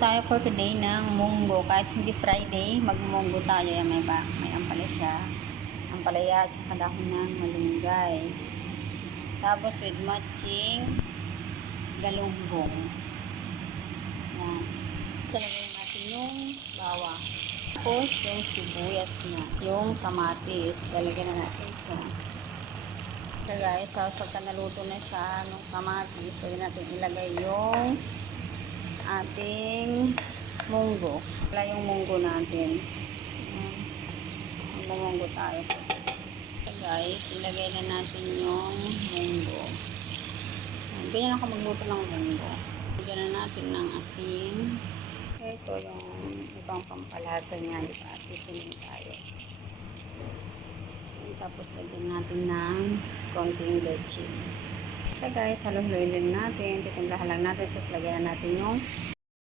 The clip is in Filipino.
tayo for today ng munggo. Kahit hindi Friday, mag-munggo tayo. Yan, may ampalaya, ampalaya at saka dahon ng malunggay. Tapos with matching galunggong. Yan. Talagay natin yung bawang. Tapos yung sibuyas na. Yung kamatis. Lalagyan na natin ito. So guys, pagka naluto na siya ng kamatis, pwede natin ilagay yung ating munggo. Wala yung munggo natin. Munggo tayo. So guys, ilagay na natin yung munggo. Ganyan ako magluto ng munggo. Lagyan na natin ng asin. Ito yung ibang pampalasa niya. Asinin tayo. Tapos lagyan natin ng konting leche. So guys, haluin din natin. Titimplahan lang natin. Tapos lagyan na natin yung